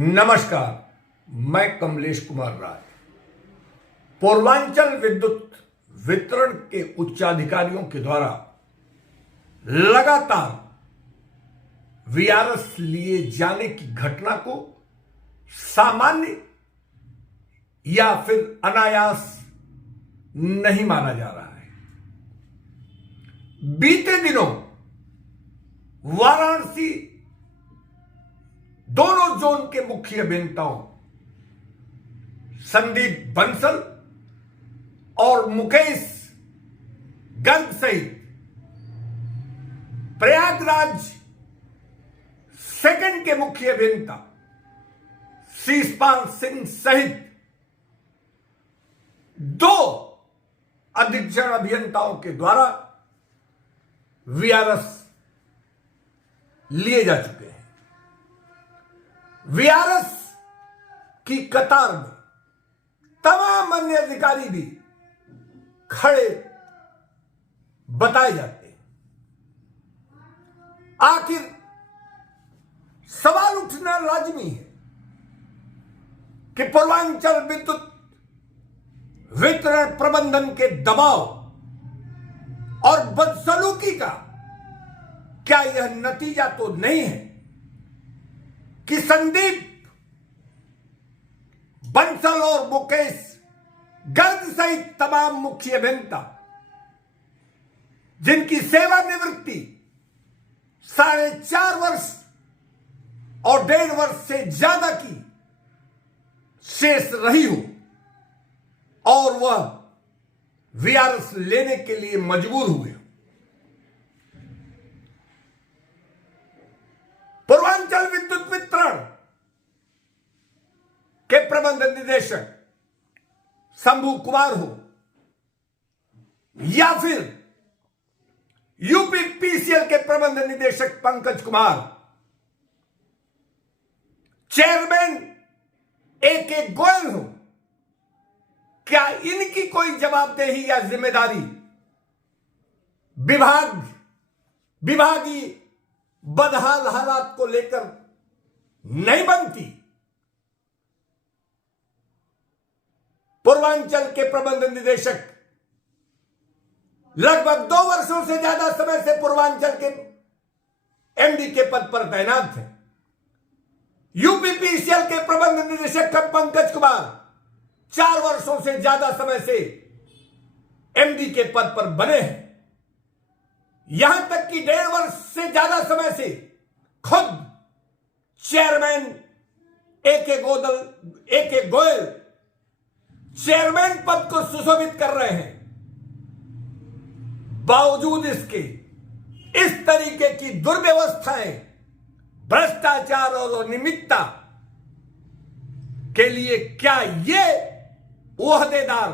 नमस्कार, मैं कमलेश कुमार राय। पूर्वांचल विद्युत वितरण के उच्चाधिकारियों के द्वारा लगातार वीआरएस लिए जाने की घटना को सामान्य या फिर अनायास नहीं माना जा रहा है। बीते दिनों वाराणसी दोनों जोन के मुख्य अभियंताओं संदीप बंसल और मुकेश गर्ग सहित प्रयागराज सेकंड के मुख्य अभियंता शीशपाल सिंह सहित दो अधीक्षण अभियंताओं के द्वारा वीआरएस लिए जा चुके हैं। वीआरएस की कतार में तमाम अन्य अधिकारी भी खड़े बताए जाते हैं। आखिर सवाल उठना लाजमी है कि पूर्वांचल विद्युत वितरण प्रबंधन के दबाव और बदसलूकी का क्या यह नतीजा तो नहीं है कि संदीप बंसल और मुकेश गर्ग सहित तमाम मुख्य अभियंता जिनकी सेवानिवृत्ति 4.5 वर्ष और 1.5 वर्ष से ज्यादा की शेष रही हो और वह वीआरएस लेने के लिए मजबूर हुए। पूर्वांचल विद्युत वितरण के प्रबंध निदेशक शंभू कुमार हो या फिर यूपीपीसीएल के प्रबंध निदेशक पंकज कुमार, चेयरमैन ए.के. गोयल हो, क्या इनकी कोई जवाबदेही या जिम्मेदारी विभागीय बदहाल हालात को लेकर नहीं बनती? पूर्वांचल के प्रबंध निदेशक लगभग 2 वर्षों से ज्यादा समय से पूर्वांचल के एमडी के पद पर तैनात थे। यूपीपीसीएल के प्रबंध निदेशक पंकज कुमार 4 वर्षों से ज्यादा समय से एमडी के पद पर बने हैं। यहां तक कि 1.5 वर्ष से ज्यादा समय से खुद चेयरमैन ए.के. गोयल चेयरमैन पद को सुशोभित कर रहे हैं। बावजूद इसके इस तरीके की दुर्व्यवस्थाएं, भ्रष्टाचार और अनियमितता के लिए क्या ये ओहदेदार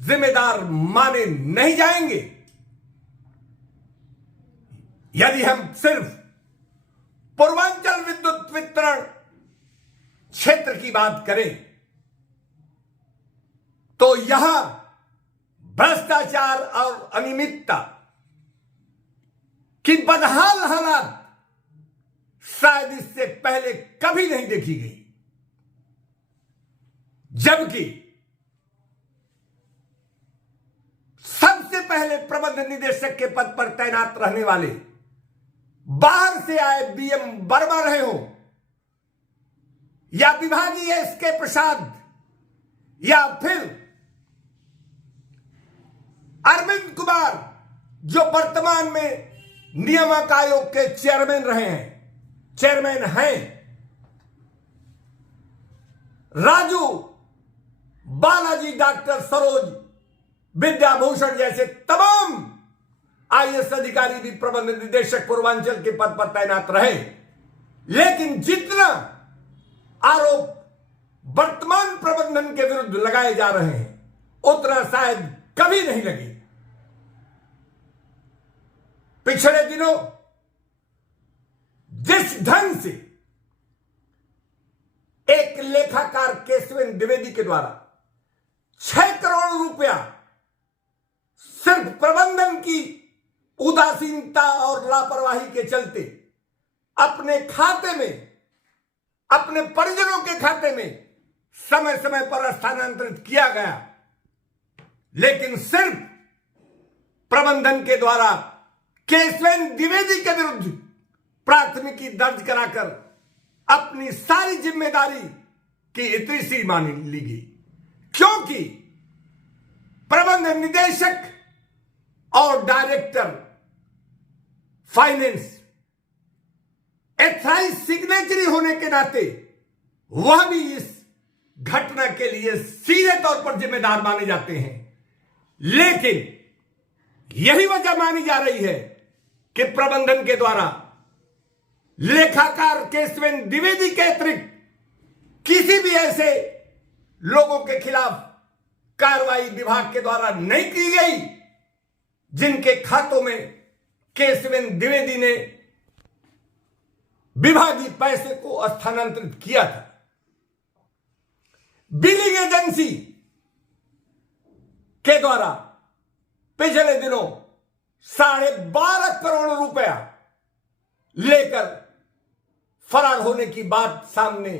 जिम्मेदार माने नहीं जाएंगे? यदि हम सिर्फ पूर्वांचल विद्युत वितरण क्षेत्र की बात करें तो यहां भ्रष्टाचार और अनियमितता की बदहाल हालात शायद इससे पहले कभी नहीं देखी गई। जबकि सबसे पहले प्रबंध निदेशक के पद पर तैनात रहने वाले बाहर से आए बीएम वर्मा रहे हो या विभागीय एस.के. प्रसाद या फिर अरविंद कुमार जो वर्तमान में नियामक आयोग के चेयरमैन हैं, राजू, बालाजी, डॉक्टर सरोज विद्याभूषण जैसे तमाम आईएएस अधिकारी भी प्रबंध निदेशक पूर्वांचल के पद पर तैनात रहे, लेकिन जितना आरोप वर्तमान प्रबंधन के विरुद्ध लगाए जा रहे हैं उतना शायद कभी नहीं लगे। पिछले दिनों जिस ढंग से एक लेखाकार केशवेन द्विवेदी के द्वारा 6 करोड़ रुपया सिर्फ प्रबंधन की उदासीनता और लापरवाही के चलते अपने खाते में अपने परिजनों के खाते में समय समय पर स्थानांतरित किया गया, लेकिन सिर्फ प्रबंधन के द्वारा केशवेन द्विवेदी के विरुद्ध प्राथमिकी दर्ज कराकर अपनी सारी जिम्मेदारी की इतिश्री मान ली गई, क्योंकि प्रबंध निदेशक और डायरेक्टर फाइनेंस एथराइज सिग्नेचरी होने के नाते वह भी इस घटना के लिए सीधे तौर पर जिम्मेदार माने जाते हैं। लेकिन यही वजह मानी जा रही है कि प्रबंधन के द्वारा लेखाकार केशवेन द्विवेदी के अतिरिक्त किसी भी ऐसे लोगों के खिलाफ कार्रवाई विभाग के द्वारा नहीं की गई जिनके खातों में केशवेन द्विवेदी ने विभागीय पैसे को स्थानांतरित किया था। बिलिंग एजेंसी के द्वारा पिछले दिनों 12.5 करोड़ रुपया लेकर फरार होने की बात सामने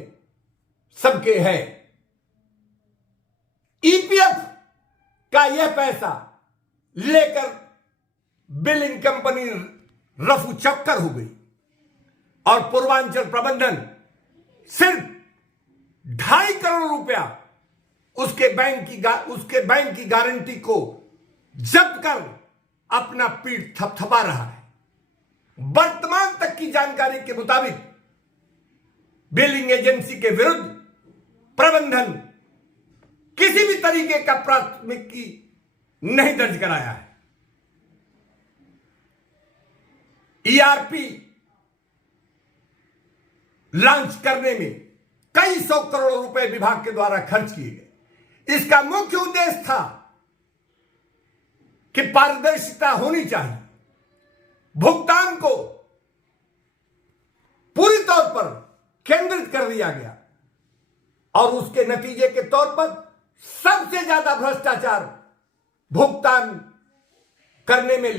सबके है। ईपीएफ का यह पैसा लेकर बिलिंग कंपनी रफू चक्कर हो गई और पूर्वांचल प्रबंधन सिर्फ 2.5 करोड़ रुपया उसके बैंक की गारंटी को जब्त कर अपना पीठ थपथपा रहा है। वर्तमान तक की जानकारी के मुताबिक बिलिंग एजेंसी के विरुद्ध प्रबंधन किसी भी तरीके का प्राथमिकी नहीं दर्ज कराया है। ईआरपी लॉन्च करने में कई 100 करोड़ रुपए विभाग के द्वारा खर्च किए गए। इसका मुख्य उद्देश्य था कि पारदर्शिता होनी चाहिए, भुगतान को पूरी तौर पर केंद्रित कर दिया गया और उसके नतीजे के तौर पर सबसे ज्यादा भ्रष्टाचार भुगतान करने में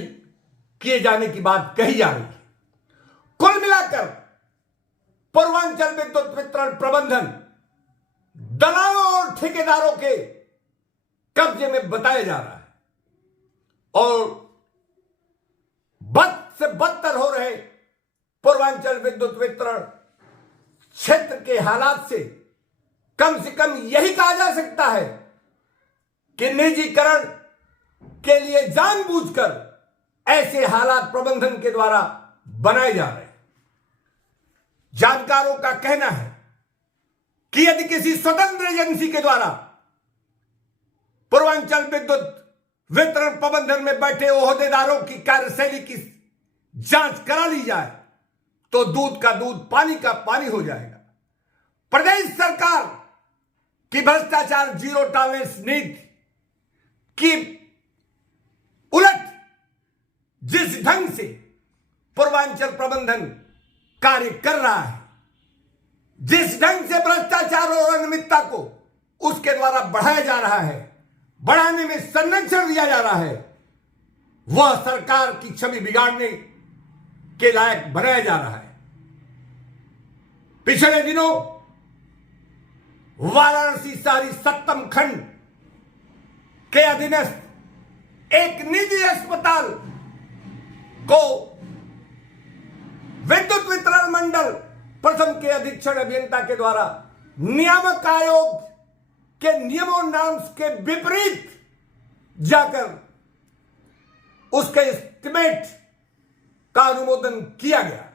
किए जाने की बात कही जा रही है। कुल मिलाकर पूर्वांचल विद्युत वितरण प्रबंधन दलालों और ठेकेदारों के कब्जे में बताया जा रहा है और बद से बदतर हो रहे पूर्वांचल विद्युत वितरण क्षेत्र के हालात से कम यही कहा जा सकता है कि निजीकरण के लिए जानबूझकर ऐसे हालात प्रबंधन के द्वारा बनाए जा रहे हैं। जानकारों का कहना है कि यदि किसी स्वतंत्र एजेंसी के द्वारा पूर्वांचल विद्युत वितरण प्रबंधन में बैठे ओहदेदारों की कार्यशैली की जांच करा ली जाए तो दूध का दूध पानी का पानी हो जाएगा। प्रदेश सरकार की भ्रष्टाचार जीरो टॉलरेंस नीति की उलट जिस ढंग से पूर्वांचल प्रबंधन कार्य कर रहा है, जिस ढंग से भ्रष्टाचार और अनियमितता को उसके द्वारा बढ़ाया जा रहा है, बढ़ाने में संरक्षण दिया जा रहा है, वह सरकार की छवि बिगाड़ने के लायक बनाया जा रहा है। पिछले दिनों वाराणसी शहरी सप्तम खंड के अधीनस्थ एक निजी अस्पताल को विद्युत वितरण मंडल प्रथम के अधीक्षण अभियंता के द्वारा नियामक आयोग के नियमों नॉर्म्स के विपरीत जाकर उसके एस्टिमेट का अनुमोदन किया गया।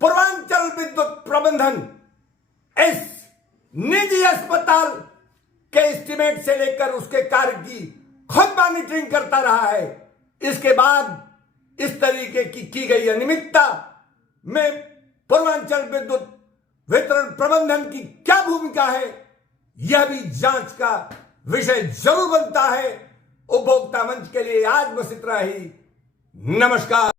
पूर्वांचल विद्युत प्रबंधन इस निजी अस्पताल के एस्टिमेट से लेकर उसके कार्य की खुद मॉनिटरिंग करता रहा है। इसके बाद इस तरीके की गई अनियमितता में पूर्वांचल विद्युत वितरण प्रबंधन की क्या भूमिका है, यह भी जांच का विषय जरूर बनता है। उपभोक्ता मंच के लिए आज बस इतना ही। नमस्कार।